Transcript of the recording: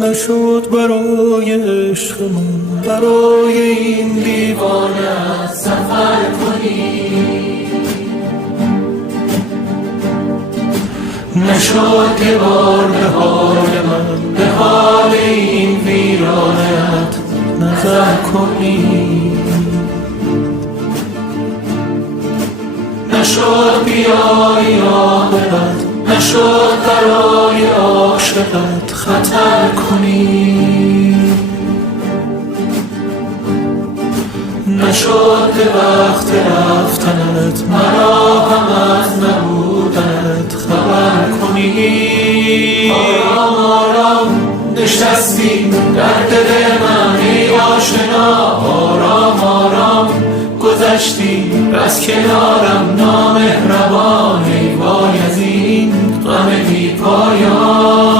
نشد برای عشق من، برای این دیوانه سفر کنی. نشد که بار به حال من، به حال این ویرانت نظر کنی. نشد بیایی عاقبت، نشد برای عاشقت خطر کنی. نشد به وقت رفتنت مرا هم از نبودنت خبر کنی. آرام آرام نشستی در دل من ای آشنا، آرام آرام گذشتی از کنارم نامهربان، ای وای از این غم بی پایان.